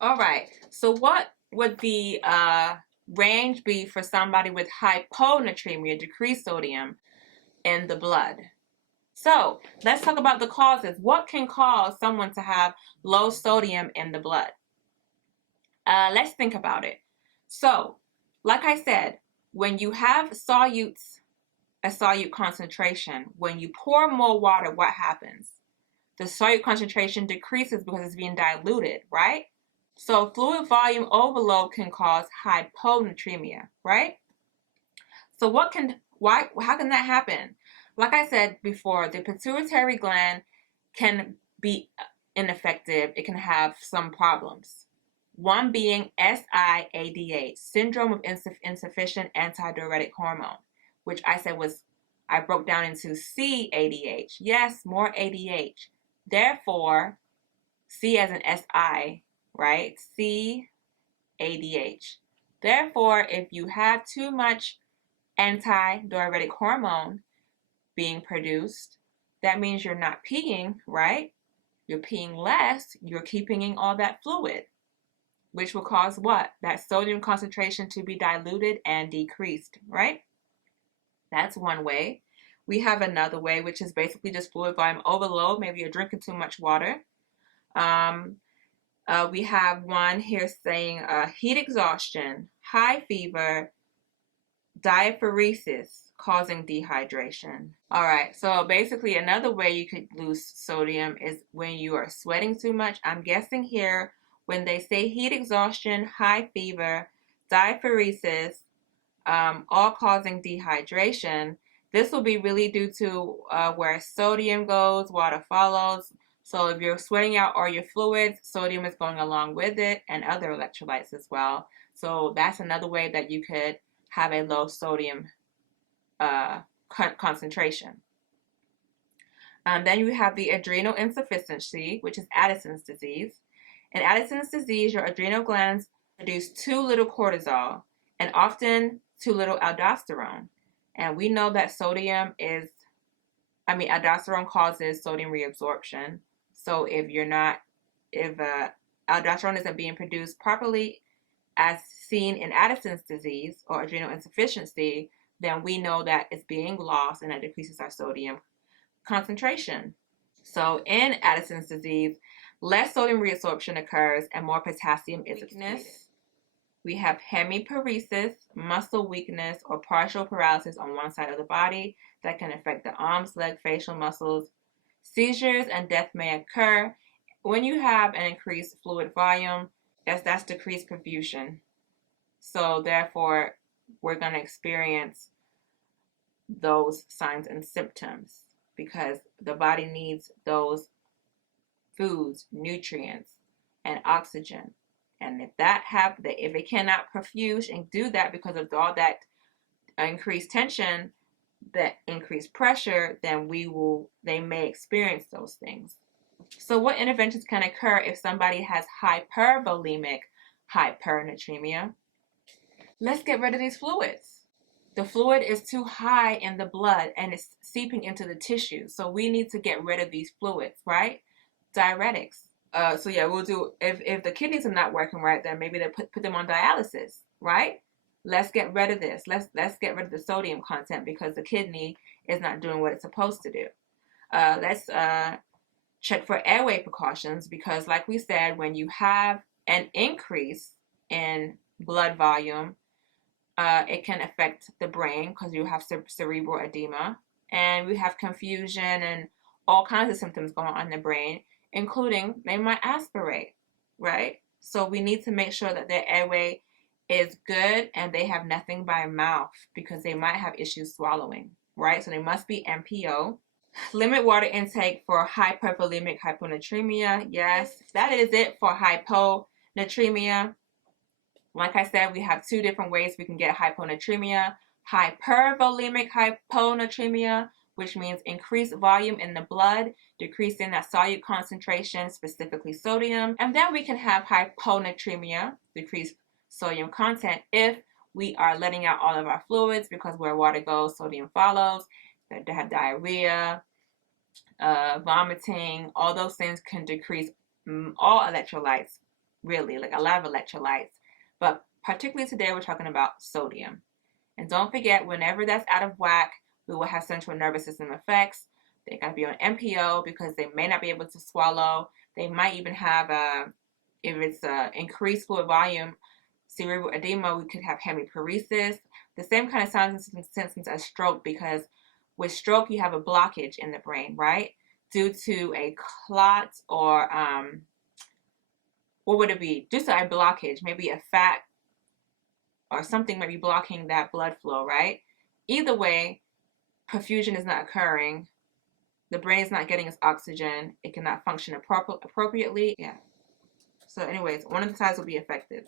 All right. So what would the range be for somebody with hyponatremia, decreased sodium in the blood? So let's talk about the causes. What can cause someone to have low sodium in the blood? Let's think about it. So, like I said, when you have solutes, a solute concentration, when you pour more water, what happens? The solute concentration decreases because it's being diluted, right? So fluid volume overload can cause hyponatremia, right? So how can that happen? Like I said before, the pituitary gland can be ineffective. It can have some problems. One being SIADH, syndrome of insufficient antidiuretic hormone, which I broke down into CADH. Yes, more ADH. Therefore, C as an SI, right? CADH. Therefore, if you have too much antidiuretic hormone being produced, that means you're not peeing, right? You're peeing less, you're keeping in all that fluid, which will cause what? That sodium concentration to be diluted and decreased, right? That's one way. We have another way, which is basically just fluid volume overload. Maybe you're drinking too much water. We have one here saying heat exhaustion, high fever, diaphoresis causing dehydration. All right, so basically another way you could lose sodium is when you are sweating too much. I'm guessing here when they say heat exhaustion, high fever, diaphoresis, all causing dehydration, this will be really due to where sodium goes, water follows. So if you're sweating out all your fluids, sodium is going along with it and other electrolytes as well. So that's another way that you could have a low sodium concentration. Then you have the adrenal insufficiency, which is Addison's disease. In Addison's disease, your adrenal glands produce too little cortisol and often too little aldosterone. And we know that aldosterone causes sodium reabsorption. So if aldosterone isn't being produced properly, as seen in Addison's disease or adrenal insufficiency, then we know that it's being lost and that decreases our sodium concentration. So in Addison's disease, less sodium reabsorption occurs and more potassium is excreted. We have hemiparesis, muscle weakness, or partial paralysis on one side of the body that can affect the arms, leg, facial muscles. Seizures and death may occur when you have an increased fluid volume, as that's decreased perfusion. So therefore, we're going to experience those signs and symptoms because the body needs those foods, nutrients, and oxygen. And if it cannot perfuse and do that because of all that increased tension, that increased pressure, then they may experience those things. So what interventions can occur if somebody has hypervolemic hypernatremia? Let's get rid of these fluids. The fluid is too high in the blood and it's seeping into the tissue. So we need to get rid of these fluids, right? Diuretics. So yeah, we'll do, if the kidneys are not working right, then maybe they put them on dialysis, right? Let's get rid of this. Let's get rid of the sodium content because the kidney is not doing what it's supposed to do. Let's check for airway precautions because like we said, when you have an increase in blood volume, it can affect the brain because you have cerebral edema and we have confusion and all kinds of symptoms going on in the brain, including they might aspirate, right? So we need to make sure that their airway is good and they have nothing by mouth because they might have issues swallowing, right? So they must be NPO. Limit water intake for hypervolemic hyponatremia. Yes, that is it for hyponatremia. Like I said, we have two different ways we can get hyponatremia. Hypervolemic hyponatremia, which means increased volume in the blood, decreasing that solute concentration, specifically sodium. And then we can have hyponatremia, decreased sodium content, if we are letting out all of our fluids because where water goes, sodium follows. They have diarrhea, vomiting, all those things can decrease all electrolytes really, like a lot of electrolytes. But particularly today, we're talking about sodium. And don't forget, whenever that's out of whack, we will have central nervous system effects. They're going to be on MPO because they may not be able to swallow. They might even have, if it's increased fluid volume, cerebral edema, we could have hemiparesis. The same kind of signs and symptoms as stroke, because with stroke, you have a blockage in the brain, right? Due to a clot or, what would it be? Due to a blockage, maybe a fat or something might be blocking that blood flow, right? Either way, perfusion is not occurring. The brain is not getting its oxygen. It cannot function appropriately. Yeah. So anyways, one of the sides will be affected.